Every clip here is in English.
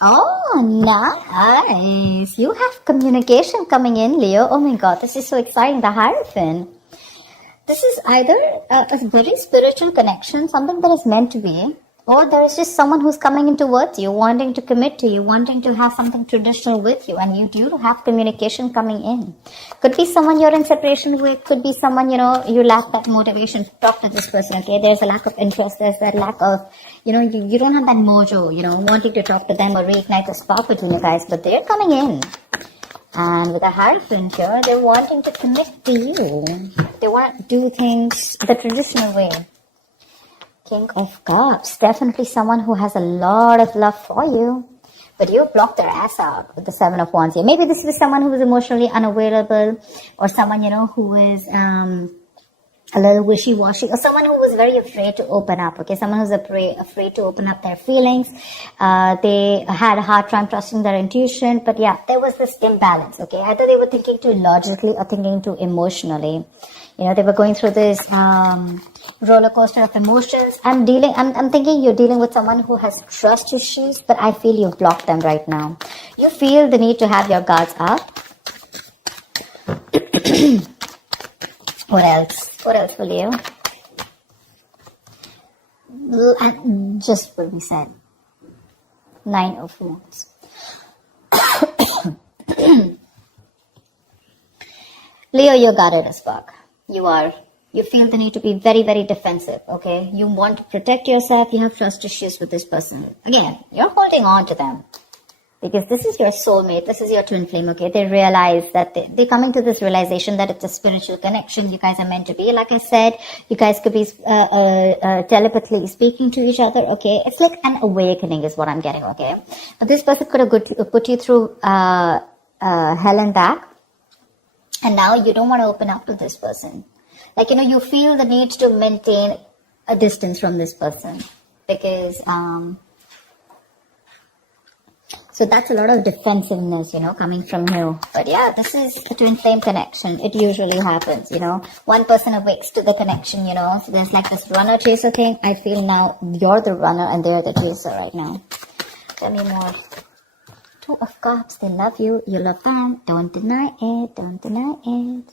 Oh, nice. You have communication coming in, Leo. Oh my God, this is so exciting. The Hierophant. This is either a very spiritual connection, something that is meant to be, or there is just someone who's coming in towards you, wanting to commit to you, wanting to have something traditional with you, and you do have communication coming in. Could be someone you're in separation with, could be someone, you lack that motivation to talk to this person, okay? There's a lack of interest, there's that lack of, you don't have that mojo, wanting to talk to them or reignite the spark between you guys, but they're coming in. And with a Hierophant here, they're wanting to commit to you. They want to do things the traditional way. King of Cups. Definitely someone who has a lot of love for you. But you blocked their ass out with the Seven of Wands here. Maybe this was someone who was emotionally unavailable. Or someone, who is a little wishy-washy. Or someone who was very afraid to open up. Okay, someone who's afraid to open up their feelings. They had a hard time trusting their intuition. But yeah, there was this imbalance. Okay, either they were thinking too logically or thinking too emotionally. They were going through this roller coaster of emotions. I'm thinking you're dealing with someone who has trust issues, but I feel you've blocked them right now. You feel the need to have your guards up. What else? What else for you? And just what we said. 9 of Wands. Leo, you're guarded as fuck. You feel the need to be very, very defensive, okay? You want to protect yourself. You have trust issues with this person. Again, you're holding on to them because this is your soulmate. This is your twin flame, okay? They realize that they're coming to this realization that it's a spiritual connection. You guys are meant to be. Like I said, you guys could be telepathically speaking to each other, okay? It's like an awakening is what I'm getting, okay? But this person could have put you through hell and back. And now you don't want to open up to this person. Like, you feel the need to maintain a distance from this person. Because, so that's a lot of defensiveness, coming from you. But yeah, this is a twin flame connection. It usually happens, One person awakes to the connection, So there's like this runner chaser thing. I feel now you're the runner and they're the chaser right now. Tell me more. 2 of Cups, they love you, you love them, don't deny it, don't deny it.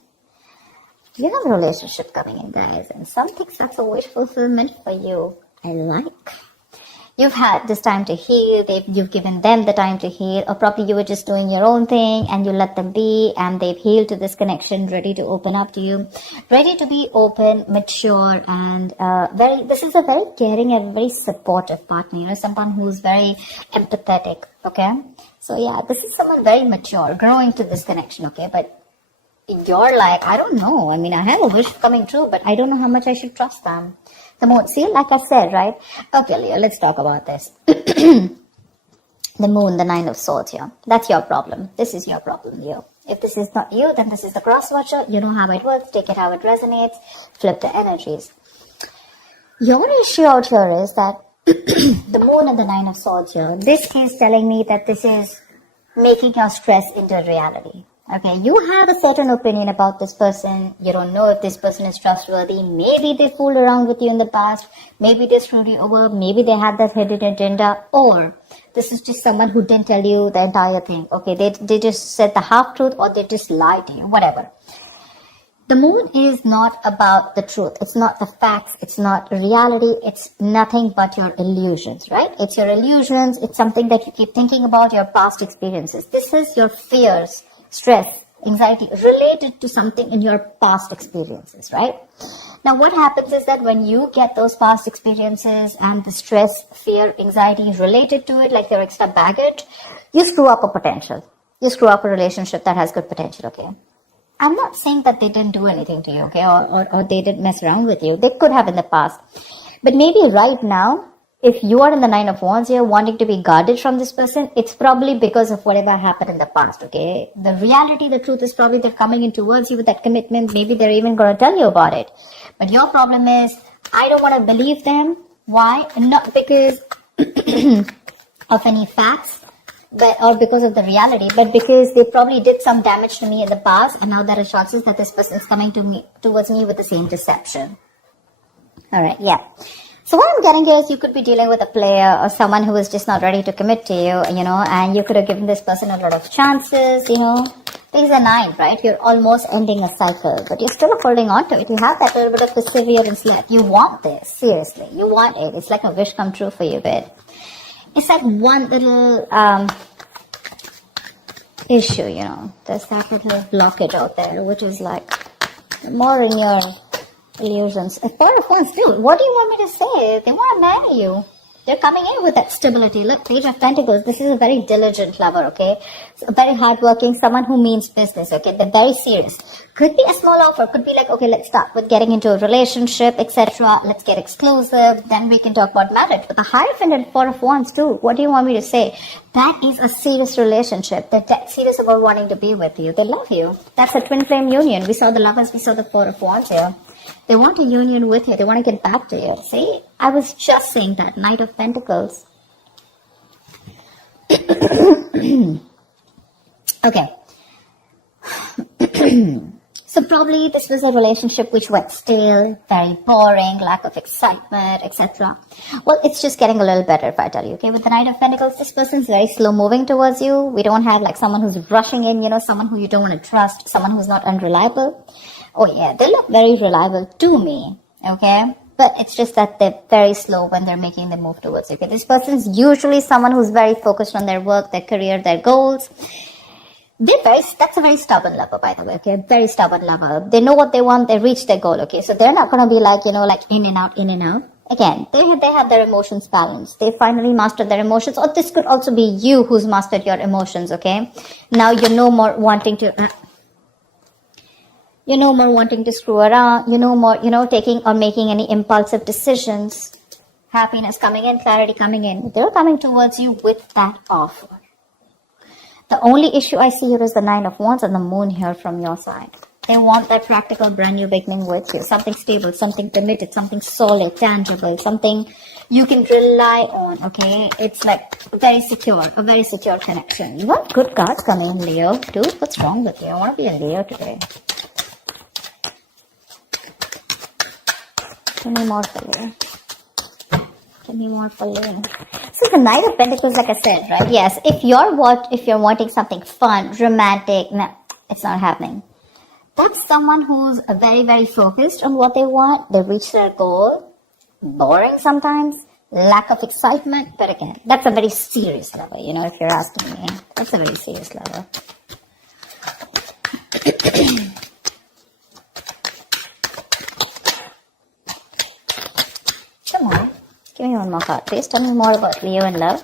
You have a relationship coming in, guys, and some things that's a wish fulfillment for you. I like. You've had this time to heal, you've given them the time to heal, or probably you were just doing your own thing and you let them be, and they've healed to this connection, ready to open up to you, ready to be open, mature, and this is a very caring and very supportive partner, someone who's very empathetic, okay? So yeah, this is someone very mature, growing to this connection, okay? But you're like, I don't know. I mean, I have a wish coming true, but I don't know how much I should trust them. The moon, see, like I said, right? Okay, Leo, let's talk about this. The moon, the 9 of Swords here. That's your problem. This is your problem, Leo. If this is not you, then this is the cross watcher. You know how it works. Take it how it resonates. Flip the energies. Your issue out here is that the moon and the 9 of Swords here, this is telling me that this is making your stress into reality. Okay, you have a certain opinion about this person. You don't know if this person is trustworthy. Maybe they fooled around with you in the past. Maybe they screwed you over. Maybe they had that hidden agenda. Or this is just someone who didn't tell you the entire thing. Okay, they just said the half truth, or they just lied to you, whatever. The moon is not about the truth. It's not the facts. It's not reality. It's nothing but your illusions, right? It's your illusions. It's something that you keep thinking about, your past experiences. This is your fears, stress, anxiety related to something in your past experiences, right? Now, what happens is that when you get those past experiences and the stress, fear, anxiety related to it, like your extra baggage, you screw up a potential. You screw up a relationship that has good potential, okay? I'm not saying that they didn't do anything to you, okay, or they didn't mess around with you. They could have in the past. But maybe right now, if you are in the 9 of Wands here, wanting to be guarded from this person, it's probably because of whatever happened in the past, okay? The reality, the truth is probably they're coming in towards you with that commitment. Maybe they're even going to tell you about it. But your problem is, I don't want to believe them. Why? Not because of any facts, or because of the reality, but because they probably did some damage to me in the past, and now there are chances that this person is coming towards me with the same deception. All right, yeah. So what I'm getting here is you could be dealing with a player or someone who is just not ready to commit to you, and you could have given this person a lot of chances, These are 9, right? You're almost ending a cycle, but you're still holding on to it. You have that little bit of perseverance left. You want this, seriously. You want it. It's like a wish come true for you, but it's like one little issue, There's that little blockage out there, which is like more in your illusions. A Four of Wands too. What do you want me to say? They want to marry you. They're coming in with that stability. Look, Page of Pentacles. This is a very diligent lover, okay? So very hardworking, someone who means business, okay? They're very serious. Could be a small offer. Could be like, okay, let's start with getting into a relationship, etc. Let's get exclusive. Then we can talk about marriage. But the Hierophant and Four of Wands too. What do you want me to say? That is a serious relationship. They're serious about wanting to be with you. They love you. That's a twin flame union. We saw the Lovers. We saw the Four of Wands here. They want a union with you. They want to get back to you. See? I was just saying that. Knight of Pentacles. Okay. So probably this was a relationship which went stale, very boring, lack of excitement, etc. Well, it's just getting a little better if I tell you, okay? With the Knight of Pentacles, this person's very slow moving towards you. We don't have like someone who's rushing in, someone who you don't want to trust, someone who's not unreliable. Oh yeah, they look very reliable to me, okay? But it's just that they're very slow when they're making the move towards you, okay? This person's usually someone who's very focused on their work, their career, their goals. That's a very stubborn lover, by the way, okay? Very stubborn lover. They know what they want, they reach their goal, okay? So they're not going to be like, like in and out, in and out. Again, they have their emotions balanced. They finally mastered their emotions. Or this could also be you who's mastered your emotions, okay? Now you're no more wanting to... You're no more wanting to screw around. You're no more, taking or making any impulsive decisions. Happiness coming in, clarity coming in. They're coming towards you with that offer. The only issue I see here is the Nine of Wands and the Moon here from your side. They want that practical brand new beginning with you. Something stable, something committed, something solid, tangible, something you can rely on, okay? It's like a very secure connection. You want good cards coming in, Leo. Dude, what's wrong with you? I want to be a Leo today. Give me more for Leo. Give me more for Leo. So the Knight of Pentacles, like I said, right? Yes, if you're wanting something fun, romantic, no, it's not happening. That's someone who's very, very focused on what they want. They reach their goal. Boring sometimes. Lack of excitement. But again, that's a very serious lover, if you're asking me. That's a very serious lover. Come on. Give me one more card, please. Tell me more about Leo and love.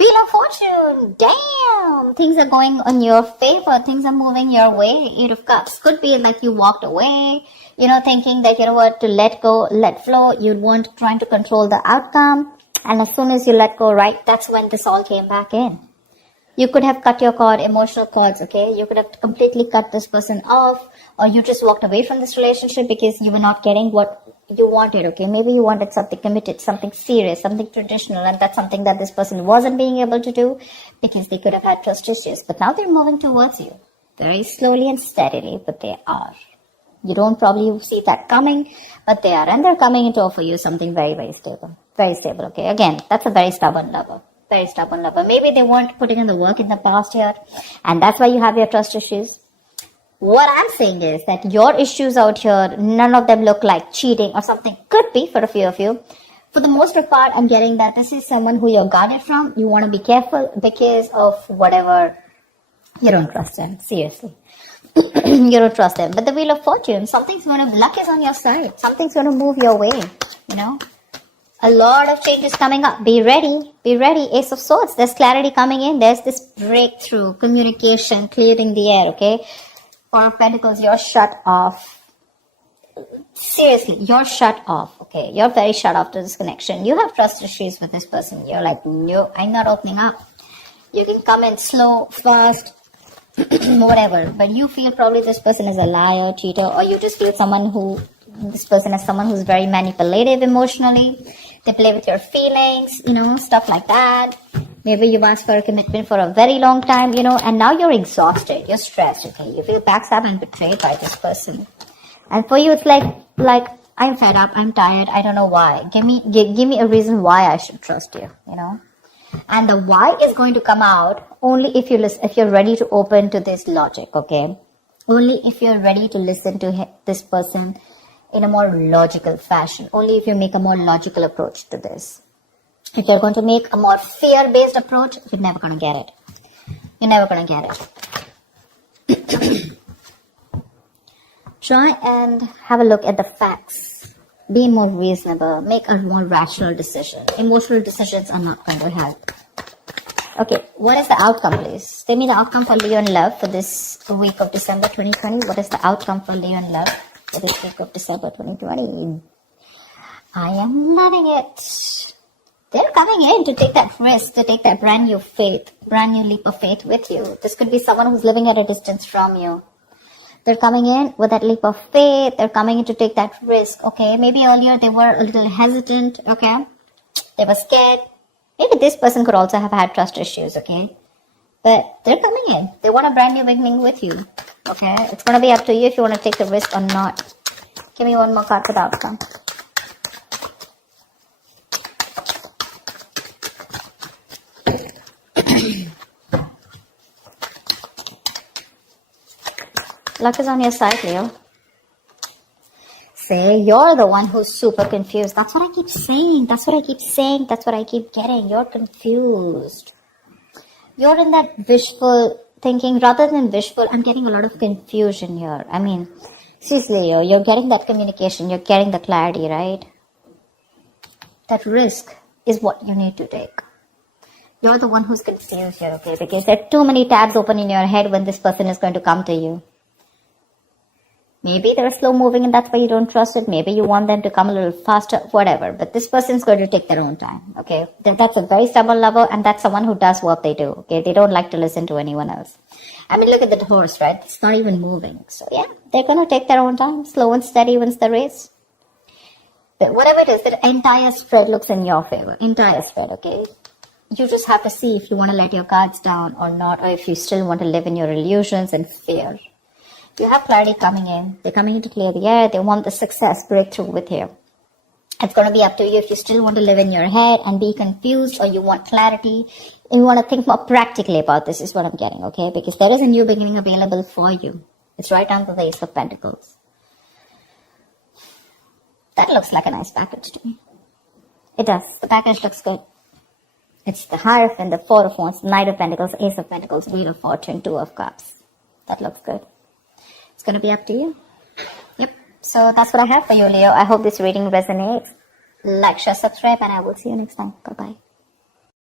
Wheel of Fortune. Damn. Things are going on your favor. Things are moving your way. 8 of Cups. Could be like you walked away, thinking that, what, to let go, let flow. You weren't trying to control the outcome. And as soon as you let go, right, that's when this all came back in. You could have cut your cord, emotional cords, okay? You could have completely cut this person off, or you just walked away from this relationship because you were not getting what you wanted, okay? Maybe you wanted something committed, something serious, something traditional, and that's something that this person wasn't being able to do because they could have had trust issues. But now they're moving towards you very slowly and steadily, but they are. You don't probably see that coming, but they are, and they're coming in to offer you something very, very stable. Very stable, okay? Again, that's a very stubborn lover. Very stubborn lover. Maybe they weren't putting in the work in the past year, and that's why you have your trust issues. What I'm saying is that your issues out here, none of them look like cheating or something. Could be for a few of you. For the most part, I'm getting that this is someone who you're guarded from. You want to be careful because of whatever. You don't trust them. Seriously. You don't trust them. But the Wheel of Fortune, luck is on your side. Something's going to move your way, A lot of changes coming up. Be ready. Be ready. Ace of Swords. There's clarity coming in. There's this breakthrough, communication, clearing the air, okay? Four of Pentacles, you're shut off. Seriously, you're shut off, okay? You're very shut off to this connection. You have trust issues with this person. You're like, no, I'm not opening up. You can come in slow, fast, whatever. But you feel probably this person is a liar, cheater, or you just feel this person is someone who's very manipulative emotionally. They play with your feelings, stuff like that. Maybe you've asked for a commitment for a very long time, and now you're exhausted. You're stressed, okay? You feel backstabbed and betrayed by this person. And for you, it's like I'm fed up, I'm tired, I don't know why. Give me a reason why I should trust you, you know. And the why is going to come out only if you're ready to open to this logic, okay? Only if you're ready to listen to this person in a more logical fashion. Only if you make a more logical approach to this. If you're going to make a more fear-based approach, you're never going to get it. You're never going to get it. Try and have a look at the facts. Be more reasonable. Make a more rational decision. Emotional decisions are not going to help. Okay, what is the outcome, please? Tell me the outcome for Leo in love for this week of December 2020. What is the outcome for Leo in love for this week of December 2020? I am loving it. They're coming in to take that risk, to take that brand new leap of faith with you. This could be someone who's living at a distance from you. They're coming in with that leap of faith. They're coming in to take that risk, okay? Maybe earlier they were a little hesitant, okay? They were scared. Maybe this person could also have had trust issues, okay? But they're coming in. They want a brand new beginning with you, okay? It's going to be up to you if you want to take the risk or not. Give me one more card for the outcome. Luck is on your side, Leo. Say you're the one who's super confused. That's what I keep saying. That's what I keep saying. That's what I keep getting. You're confused. You're in that wishful thinking rather than wishful. I'm getting a lot of confusion here. I mean, seriously, Leo, you're getting that communication. You're getting the clarity, right? That risk is what you need to take. You're the one who's confused here, okay? Because there are too many tabs open in your head when this person is going to come to you. Maybe they're slow moving and that's why you don't trust it. Maybe you want them to come a little faster, whatever. But this person's going to take their own time, okay? That's a very stubborn lover and that's someone who does what they do, okay? They don't like to listen to anyone else. I mean, look at the horse, right? It's not even moving. So yeah, they're going to take their own time. Slow and steady wins the race. But whatever it is, the entire spread looks in your favor. Entire spread, okay? You just have to see if you want to let your cards down or not, or if you still want to live in your illusions and fear. You have clarity coming in. They're coming in to clear the air. They want the success breakthrough with you. It's going to be up to you if you still want to live in your head and be confused, or you want clarity. You want to think more practically about this is what I'm getting, okay? Because there is a new beginning available for you. It's right under the Ace of Pentacles. That looks like a nice package to me. It does. The package looks good. It's the Hierophant, the Four of Wands, Knight of Pentacles, Ace of Pentacles, Wheel of Fortune, Two of Cups. That looks good. It's going to be up to you. Yep. So that's what I have for you, Leo. I hope this reading resonates. Like, share, subscribe, and I will see you next time. Bye-bye.